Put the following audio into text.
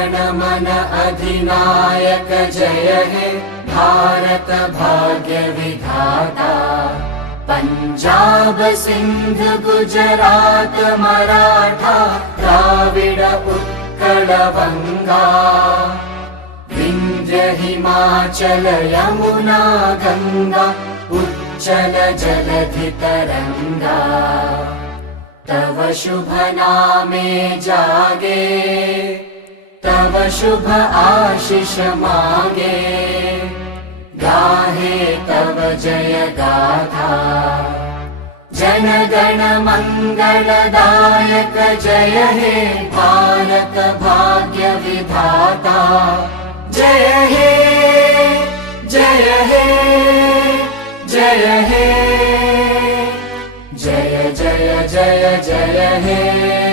गण मन अधिनायक जय हे भारत भाग्य विधाता। पंजाब सिंध गुजरात मराठा द्राविड उत्कल बंगा। विंध्य हिमाचल यमुना गंगा उच्चल जलधि तरंगा। तव शुभ नामे जागे तव शुभ आशीष मागे। गाहे तव जय गाथा जन गण मंगलदायक जय हे भारत भाग्य विधाता। जय हे जय हे जय हे जय जय जय जय हे।